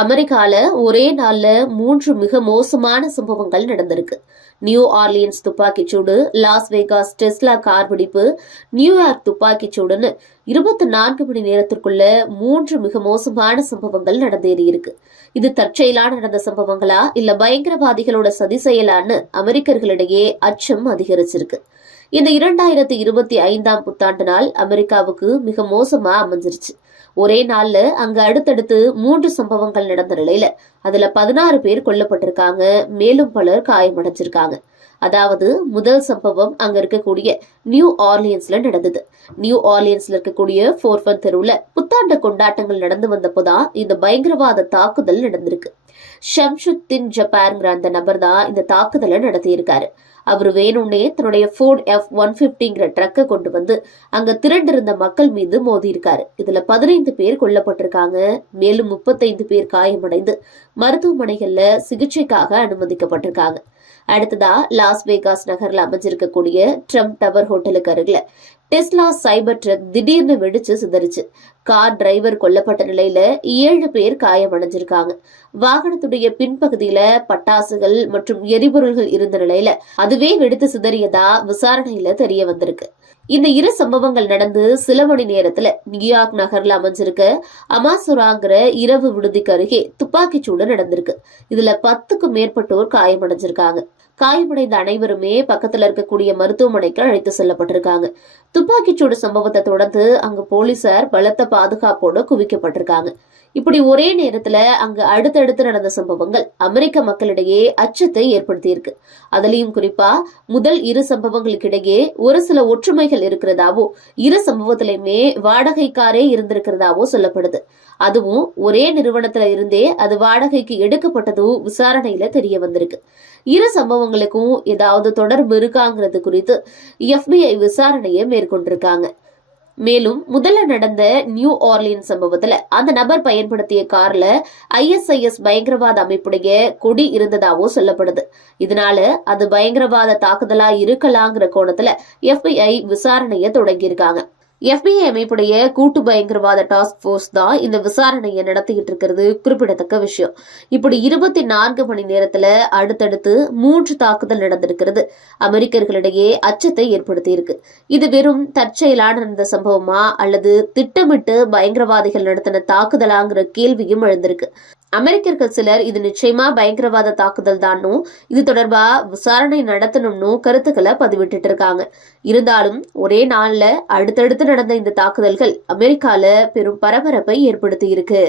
அமெரிக்கால ஒரே நாள்ல 3 மிக மோசமான சம்பவங்கள் நடந்திருக்கு. நியூ ஆர்லியன்ஸ் துப்பாக்கிச்சூடு, லாஸ் வேகாஸ் டெஸ்லா கார் வெடிப்பு, நியூயார்க் துப்பாக்கிச்சூடுன்னு 24 மணி நேரத்திற்குள்ள 3 மிக மோசமான சம்பவங்கள் நடந்தேறியிருக்கு. இது தற்செயலா நடந்த சம்பவங்களா இல்ல பயங்கரவாதிகளோட சதி செயலான்னு அமெரிக்கர்களிடையே அச்சம் அதிகரிச்சிருக்கு. இந்த 2025ஆம் புத்தாண்டு நாள் அமெரிக்காவுக்கு மிக மோசமா அமைஞ்சிருச்சு. ஒரே நாள்ல அங்க அடுத்தடுத்து 3 சம்பவங்கள் நடந்த நிலையில அதுல 16 பேர் கொல்லப்பட்டிருக்காங்க, மேலும் பலர் காயமடைஞ்சிருக்காங்க. அதாவது முதல் சம்பவம் அங்க இருக்கக்கூடிய நியூ ஆர்லியன்ஸ்ல நடந்தது. நியூ ஆர்லியன்ஸ்ல இருக்கக்கூடிய ஃபோர்ஃபன் தெருவுல புத்தாண்டு கொண்டாட்டங்கள் நடந்து வந்தப்போதான் இந்த பயங்கரவாத தாக்குதல் நடந்திருக்கு. ஷம்ஷுத்தின் ஜப்பான்ங்கிற அந்த நபர் தான் இந்த தாக்குதலை நடத்தியிருக்காரு. அவர் வேணும்னே தன்னுடைய ஃபோர்ட் F-150ங்கிற ட்ரக்கை கொண்டு வந்து அங்க திரண்டிருந்த மக்கள் மீது மோதி இருக்காரு. இதுல 15 பேர் கொல்லப்பட்டிருக்காங்க, மேலும் 35 பேர் காயமடைந்து மருத்துவமனைகள்ல சிகிச்சைக்காக அனுமதிக்கப்பட்டிருக்காங்க. அடுத்ததா லாஸ் வேகாஸ் நகர்ல அமைஞ்சிருக்கக்கூடிய ட்ரம்ப் டவர் ஹோட்டலுக்கு அருகில டெஸ்லா சைபர் ட்ரக் திடீர்னு வெடிச்சு சிதறிச்சு. கார் டிரைவர் கொல்லப்பட்ட நிலையில 7 பேர் காயமடைஞ்சிருக்காங்க. வாகனத்துடைய பின்பகுதியில பட்டாசுகள் மற்றும் எரிபொருள்கள் இருந்த நிலையில அதுவே வெடித்து சிதறியதா விசாரணையில தெரிய வந்திருக்கு. இந்த 2 சம்பவங்கள் நடந்து சில மணி நேரத்துல நியூயார்க் நகர்ல அமைஞ்சிருக்க அமாசுராங்கிற இரவு விடுதிக்கு அருகே துப்பாக்கிச்சூடு நடந்திருக்கு. இதுல 10க்கும் மேற்பட்டோர் காயமடைஞ்சிருக்காங்க. காயமடைந்த அனைவருமே பக்கத்துல இருக்கக்கூடிய மருத்துவமனைக்கு அழைத்து செல்லப்பட்டிருக்காங்க. துப்பாக்கிச்சூடு சம்பவத்தை தொடர்ந்து அங்க போலீசார் பலத்த பாதுகாப்போட குவிக்கப்பட்டிருக்காங்க. இப்படி ஒரே நேரத்துல அங்க அடுத்தடுத்து நடந்த சம்பவங்கள் அமெரிக்க மக்களிடையே அச்சத்தை ஏற்படுத்தியிருக்கு. அதுலயும் குறிப்பா முதல் 2 சம்பவங்களுக்கு இடையே ஒரு சில ஒற்றுமைகள் இருக்கிறதாவோ, 2 சம்பவத்திலுமே வாடகைக்காரே இருந்திருக்கிறதாவோ சொல்லப்படுது. அதுவும் ஒரே நிறுவனத்துல இருந்தே அது வாடகைக்கு எடுக்கப்பட்டதும் விசாரணையில தெரிய வந்திருக்கு. 2 சம்பவங்களுக்கும் ஏதாவது தொடர்பு இருக்காங்கிறது குறித்து FBI விசாரணையை மேற்கொண்டிருக்காங்க. மேலும் முதல்ல நடந்த நியூ ஆர்லியன் சம்பவத்துல அந்த நபர் பயன்படுத்திய கார்ல ISIS பயங்கரவாத அமைப்புடைய கொடி இருந்ததாவோ சொல்லப்படுது. இதனால அது பயங்கரவாத தாக்குதலா இருக்கலாங்கிற கோணத்துல FBI விசாரணையை தொடங்கியிருக்காங்க. FBI அமைப்புடைய கூட்டு பயங்கரவாத டாஸ்க் போர்ஸ் தான் இந்த விசாரணையை நடத்திக்கிட்டு இருக்கிறது குறிப்பிடத்தக்க விஷயம். இப்படி 24 மணி நேரத்துல அடுத்தடுத்து 3 தாக்குதல் நடந்திருக்கிறது அமெரிக்கர்களிடையே அச்சத்தை ஏற்படுத்தி இருக்கு. இது வெறும் தற்செயலான நடந்த சம்பவமா அல்லது திட்டமிட்டு பயங்கரவாதிகள் நடத்தின தாக்குதலாங்கிற கேள்வியும் எழுந்திருக்கு. அமெரிக்கர்கள் சிலர் இது நிச்சயமா பயங்கரவாத தாக்குதல் தானும் இது தொடர்பா விசாரணை நடத்தணும்னு கருத்துக்களை பதிவிட்டு இருக்காங்க. இருந்தாலும் ஒரே நாள்ல அடுத்தடுத்து நடந்த இந்த தாக்குதல்கள் அமெரிக்கால பெரும் பரபரப்பை ஏற்படுத்தி இருக்கு.